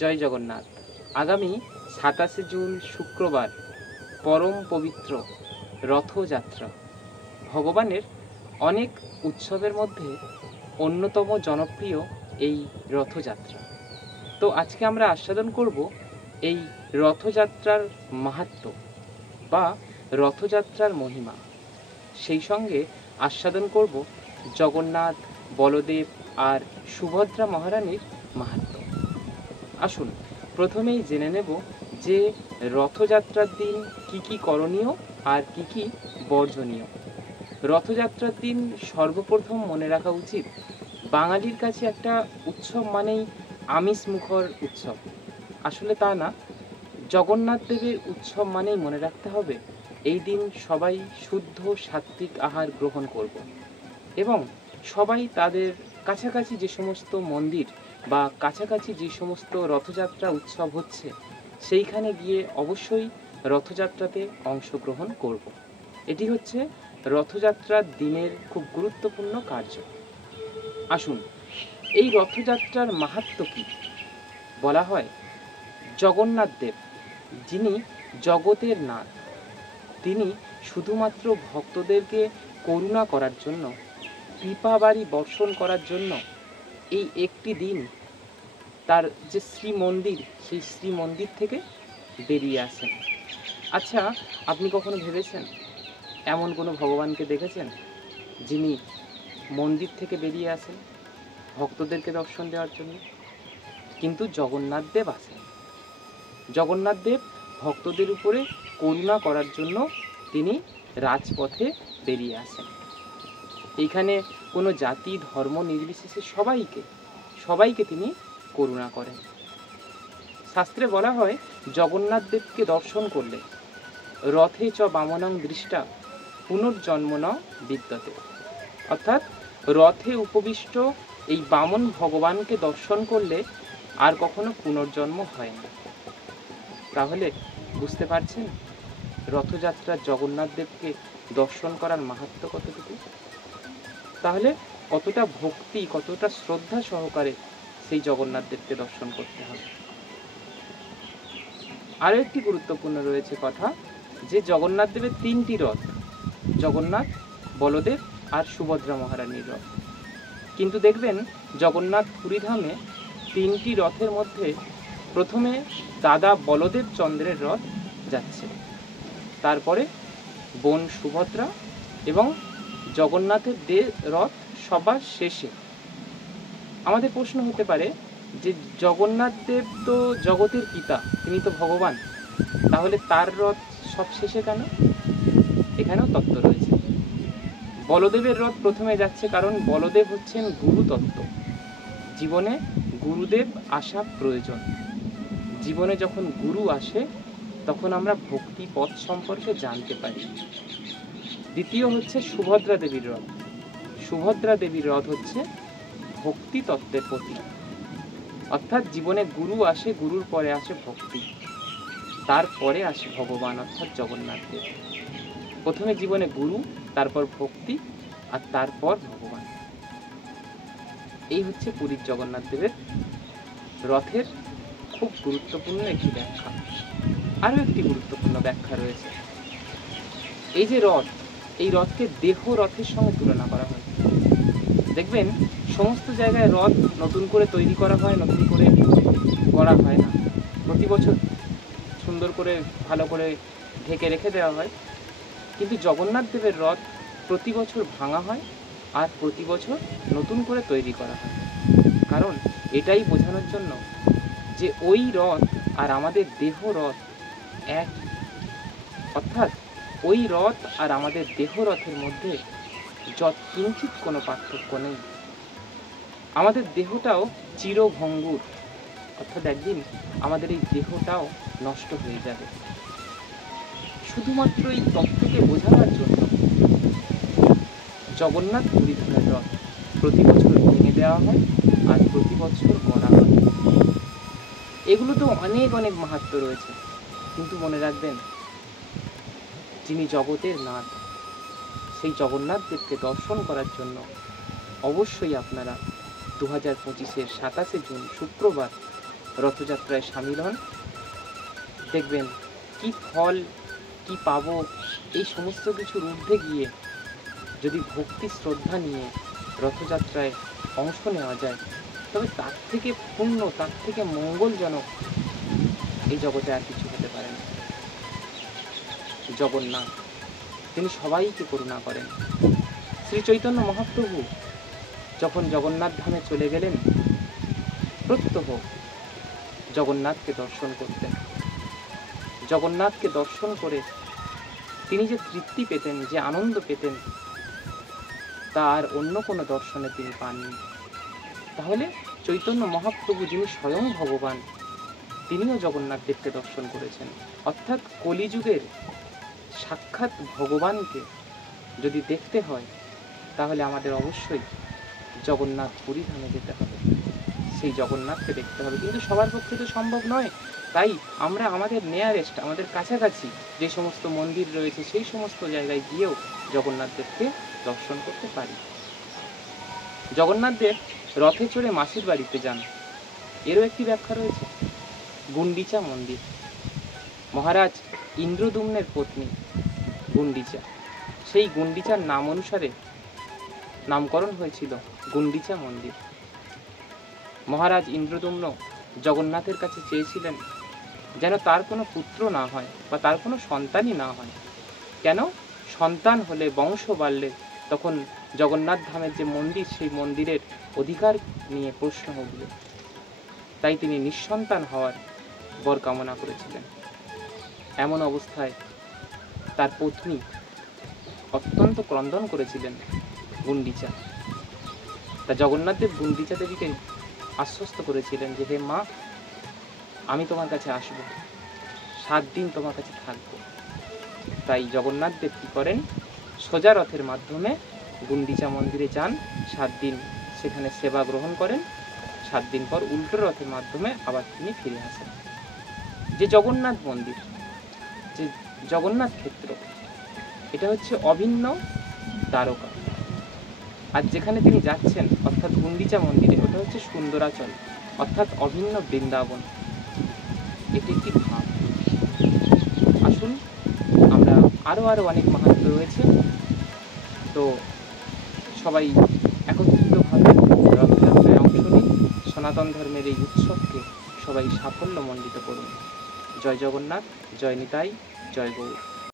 জয় জগন্নাথ। আগামী 27শে জুন শুক্রবার পরম পবিত্র রথযাত্রা। ভগবানের অনেক উৎসবের মধ্যে অন্যতম জনপ্রিয় এই রথযাত্রা। তো আজকে আমরা আস্বাদন করব এই রথযাত্রার মাহাত্ম্য বা রথযাত্রার মহিমা। সেই সঙ্গে আস্বাদন করব জগন্নাথ, বলদেব আর সুভদ্রা মহারানীর মাহাত্ম্য। আসুন প্রথমেই জেনে নেব যে রথযাত্রার দিন কি কি করণীয় আর কি কি বর্জনীয়। রথযাত্রার দিন সর্বপ্রথম মনে রাখা উচিত, বাঙালির কাছে একটা উৎসব মানেই আমিষ মুখর উৎসব। আসলে তা না। জগন্নাথ দেবের উৎসব মানেই মনে রাখতে হবে এই দিন সবাই শুদ্ধ সাত্ত্বিক আহার গ্রহণ করব এবং সবাই তাদের কাছাকাছি যে সমস্ত মন্দির বা কাছাকাছি যে সমস্ত রথযাত্রা উৎসব হচ্ছে সেইখানে গিয়ে অবশ্যই রথযাত্রাতে অংশগ্রহণ করব। এটি হচ্ছে রথযাত্রার দিনের খুব গুরুত্বপূর্ণ কার্য। আসুন, এই রথযাত্রার মাহাত্ম্য কী? বলা হয় জগন্নাথ দেব, যিনি জগতের নাথ, তিনি শুধুমাত্র ভক্তদেরকে করুণা করার জন্য, কৃপাবাড়ি বর্ষণ করার জন্য এই একটি দিন তার যে শ্রীমন্দির, সেই শ্রীমন্দির থেকে বেরিয়ে আসেন। আচ্ছা, আপনি কখনো ভেবেছেন এমন কোনো ভগবানকে দেখেছেন যিনি মন্দির থেকে বেরিয়ে আসেন ভক্তদেরকে দর্শন দেওয়ার জন্য? কিন্তু জগন্নাথ দেব আসেন। জগন্নাথ দেব ভক্তদের উপরে করুণা করার জন্য তিনি রাজপথে বেরিয়ে আসেন। এইখানে কোনো জাতি ধর্ম নির্বিশেষে সবাইকে তিনি করুণা করেন। শাস্ত্রে বলা হয় জগন্নাথ দেবকে দর্শন করলে রথে চ বামনং দৃষ্টা পুনর্জন্ম ন বিদ্যতে, অর্থাৎ রথে উপবিষ্ট এই বামন ভগবানকে দর্শন করলে আর কখনো পুনর্জন্ম হয় না। তাহলে বুঝতে পারছেন রথযাত্রার জগন্নাথ দেবকে দর্শন করার মাহাত্ম্য কতটুকু? তাহলে কতটা ভক্তি, কতটা শ্রদ্ধা সহকারে সেই জগন্নাথ দেবকে দর্শন করতে হবে। আরও একটি গুরুত্বপূর্ণ রয়েছে কথা, যে জগন্নাথ দেবের 3টি রথ, জগন্নাথ, বলদেব আর সুভদ্রা মহারানীর রথ। কিন্তু দেখবেন জগন্নাথ পুরীধামে 3টি রথের মধ্যে প্রথমে দাদা বলদেব চন্দ্রের রথ যাচ্ছে, তারপরে বোন সুভদ্রা এবং জগন্নাথের রথ সবার শেষে। আমাদের প্রশ্ন হতে পারে যে জগন্নাথ দেব তো জগতের পিতা, তিনি তো ভগবান, তাহলে তার রথ সব শেষে কেন? এখানেও তত্ত্ব রয়েছে। বলদেবের রথ প্রথমে যাচ্ছে কারণ বলদেব হচ্ছেন গুরু তত্ত্ব। জীবনে গুরুদেব আসা প্রয়োজন। জীবনে যখন গুরু আসে তখন আমরা ভক্তি পথ সম্পর্কে জানতে পারি। দ্বিতীয় হচ্ছে সুভদ্রা দেবীর রথ। সুভদ্রা দেবীর রথ হচ্ছে ভক্তি তত্ত্বের প্রতীক, অর্থাৎ জীবনে গুরু আসে, গুরুর পরে আসে ভক্তি, তারপরে আসে ভগবান অর্থাৎ জগন্নাথ দেব। প্রথমে জীবনে গুরু, তারপর ভক্তি, আর তারপর ভগবান। এই হচ্ছে পুরীর জগন্নাথ দেবের রথের খুব গুরুত্বপূর্ণ একটি ব্যাখ্যা। আরও একটি গুরুত্বপূর্ণ ব্যাখ্যা রয়েছে। এই যে রথ, এই রথকে দেহ রথের সঙ্গে তুলনা করা হয়। দেখবেন সমস্ত জায়গায় রথ নতুন করে তৈরি করা হয়, নতুন করে করা হয় না। প্রতি বছর সুন্দর করে ভালো করে ঢেকে রেখে দেওয়া হয়। কিন্তু জগন্নাথ দেবের রথ প্রতি বছর ভাঙা হয় আর প্রতি বছর নতুন করে তৈরি করা হয়। কারণ এটাই বোঝানোর জন্য যে ওই রথ আর আমাদের দেহ রথ এক, অর্থাৎ ওই রথ আর আমাদের দেহ রথের মধ্যে কিঞ্চিত কোনো পার্থক্য নেই। আমাদের দেহটাও চিরভঙ্গুর, অর্থাৎ একদিন আমাদের এই দেহটাও নষ্ট হয়ে যাবে। শুধুমাত্র এই তত্ত্বকে বোঝানোর জন্য জগন্নাথ পুরীধামের রথ প্রতি বছর ভেঙে দেওয়া হয় আর প্রতি বছর গড়া হয়। এগুলো তো অনেক অনেক মাহাত্ম্য রয়েছে, কিন্তু মনে রাখবেন যিনি জগতের নাথ, সেই জগন্নাথ দেবকে দর্শন করার জন্য অবশ্যই আপনারা 2025-এর 27শে জুন শুক্রবার রথযাত্রায় সামিল হন, দেখবেন কি ফল, কি পাবো, এই সমস্ত কিছুর ঊর্ধ্বে গিয়ে যদি ভক্তি শ্রদ্ধা নিয়ে রথযাত্রায় অংশ নেওয়া যায়, তবে তার থেকে পুণ্য, তার থেকে মঙ্গলজনক এই জগতে আর কিছু হতে পারে না। জগন্নাথ, তিনি সবাইকে করুণা করেন। শ্রী চৈতন্য মহাপ্রভু যখন জগন্নাথ ধামে চলে গেলেন, প্রত্যহ জগন্নাথকে দর্শন করতেন। জগন্নাথকে দর্শন করে তিনি যে তৃপ্তি পেতেন, যে আনন্দ পেতেন, তা আর অন্য কোনো দর্শনে তিনি পাননি। তাহলে চৈতন্য মহাপ্রভু, যিনি স্বয়ং ভগবান, তিনিও জগন্নাথ দেবকে দর্শন করেছেন। অর্থাৎ কলিযুগের সাক্ষাৎ ভগবানকে যদি দেখতে হয়, তাহলে আমাদের অবশ্যই জগন্নাথ পুরী ধামে যেতে হবে, সেই জগন্নাথকে দেখতে হবে। কিন্তু সবার পক্ষে তো সম্ভব নয়, তাই আমরা আমাদের নিয়ারেস্ট, আমাদের কাছাকাছি যে সমস্ত মন্দির রয়েছে, সেই সমস্ত জায়গায় গিয়েও জগন্নাথ দেবকে দর্শন করতে পারি। জগন্নাথ দেব রথে চড়ে মাসির বাড়িতে যান, এরও একটি ব্যাখ্যা রয়েছে। গুন্ডিচা মন্দির, মহারাজ ইন্দ্রদ্যুম্নের পত্নী গুন্ডিচা, সেই গুন্ডিচার নাম অনুসারে নামকরণ হয়েছিল গুন্ডিচা মন্দির। মহারাজ ইন্দ্রদ্যুম্ন জগন্নাথের কাছে চেয়েছিলেন যেন তার কোনো পুত্র না হয় বা তার কোনো সন্তানই না হয়। কেন? সন্তান হলে, বংশ বাড়লে তখন জগন্নাথ ধামের যে মন্দির, সেই মন্দিরের অধিকার নিয়ে প্রশ্ন উঠবে। তাই তিনি নিঃসন্তান হওয়ার বর কামনা করেছিলেন। এমন অবস্থায় তার পত্নী অত্যন্ত ক্রন্দন করেছিলেন গুন্ডিচা। তা জগন্নাথ দেব গুন্ডিচা দেবীকে আশ্বস্ত করেছিলেন যে, হে মা, আমি তোমার কাছে আসব, 7 দিন তোমার কাছে থাকব। তাই জগন্নাথ দেব কী করেন? সোজা রথের মাধ্যমে গুন্ডিচা মন্দিরে যান, 7 দিন সেখানে সেবা গ্রহণ করেন। 7 দিন পর উল্টো রথের মাধ্যমে আবার তিনি ফিরে আসেন। যে জগন্নাথ মন্দির, যে জগন্নাথ ক্ষেত্র, এটা হচ্ছে অভিন্ন দ্বারকা। আর যেখানে তিনি যাচ্ছেন অর্থাৎ গুন্ডিচা মন্দিরে, ওটা হচ্ছে সুন্দরাচল, অর্থাৎ অভিন্ন বৃন্দাবন। এটি একটি ভাব। আসুন, আমরা আরও অনেক মাহাত্ম্য রয়েছে, তো সবাই একত্রিতভাবে রথযাত্রায় অংশ নিন। সনাতন ধর্মের এই উৎসবকে সবাই সাফল্যমণ্ডিত করুন। জয় জগন্নাথ, জয় নিতাই, জয় গৌর।